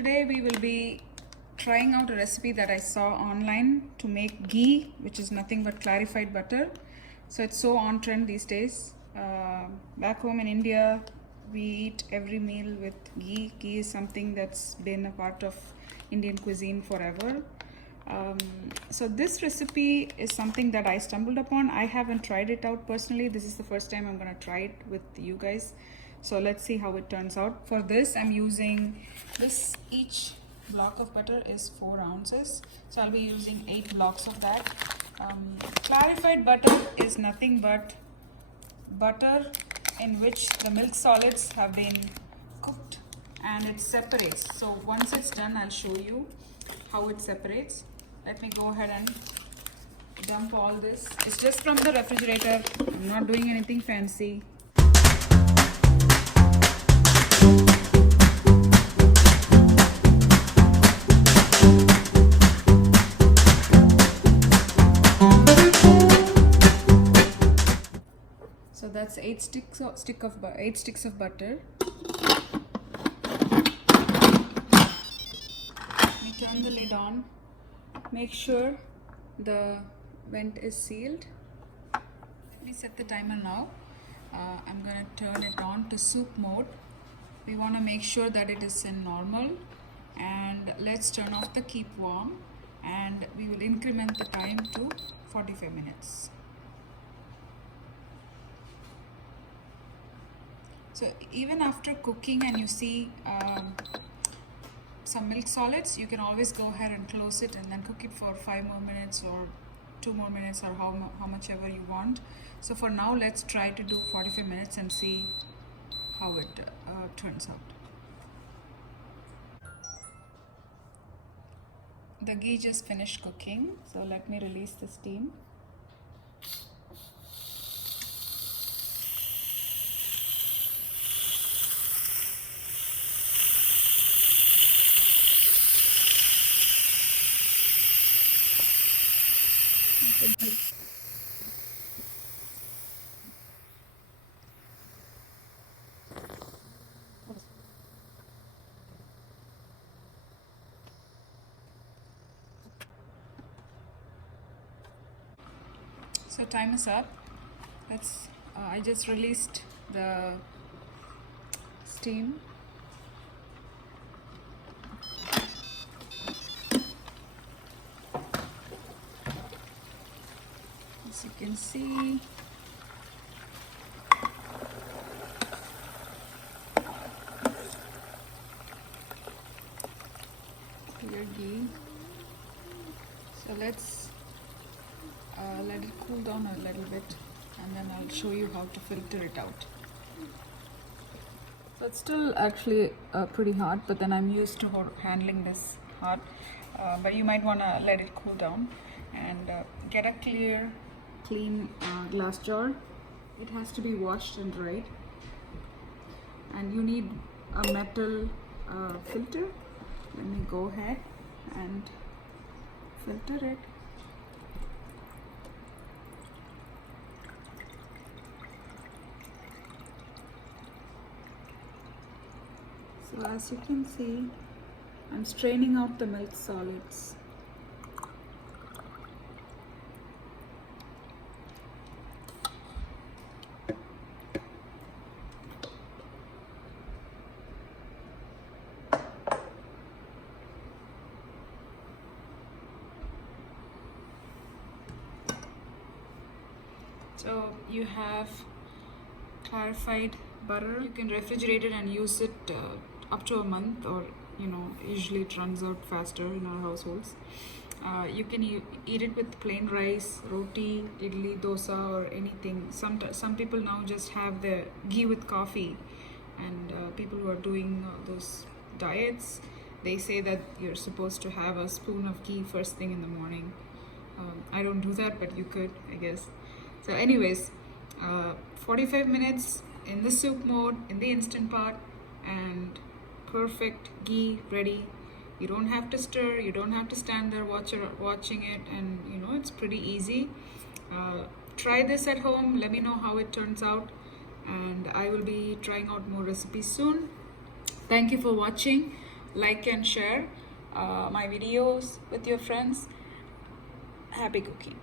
today we will be trying out a recipe that I saw online to make ghee, which is nothing but clarified butter. So it's so on trend these days. Back home in India, we eat every meal with ghee. Ghee is something that's been a part of Indian cuisine forever. So this recipe is something that I stumbled upon. I haven't tried it out personally. This is the first time I'm going to try it with you guys. So let's see how it turns out. For this, I'm using this. Each block of butter is 4 ounces. So I'll be using 8 blocks of that. Clarified butter is nothing but butter in which the milk solids have been cooked and it separates. So once it's done, I'll show you how it separates. Let me go ahead and dump all this. It's just from the refrigerator. I'm not doing anything fancy. So that's 8 sticks of butter. We turn the lid on. Make sure the vent is sealed. Let me set the timer now. I'm going to turn it on to soup mode. We want to make sure that it is in normal, and let's turn off the keep warm, and we will increment the time to 45 minutes. So even after cooking and you see some milk solids, you can always go ahead and close it and then cook it for 5 more minutes or 2 more minutes or how much ever you want. So for now, let's try to do 45 minutes and see how it turns out. The ghee just finished cooking, so let me release the steam. So time is up. I just released the steam. As you can see, clear ghee. So let's let it cool down a little bit, and then I'll show you how to filter it out. So it's still actually pretty hot, but then I'm used to handling this hot. But you might want to let it cool down and get a clean glass jar. It has to be washed and dried, and you need a metal filter. Let me go ahead and filter it. So as you can see, I'm straining out the milk solids. So you have clarified butter. You can refrigerate it and use it up to a month, or usually it runs out faster in our households. You can eat it with plain rice, roti, idli, dosa, or anything. Some people now just have the ghee with coffee, and people who are doing those diets, they say that you're supposed to have a spoon of ghee first thing in the morning. I don't do that, but you could, I guess. So anyways, 45 minutes in the soup mode, in the Instant Pot, and perfect ghee ready. You don't have to stir, you don't have to stand there watching it, and it's pretty easy. Try this at home, let me know how it turns out, and I will be trying out more recipes soon. Thank you for watching. like and share my videos with your friends. Happy cooking.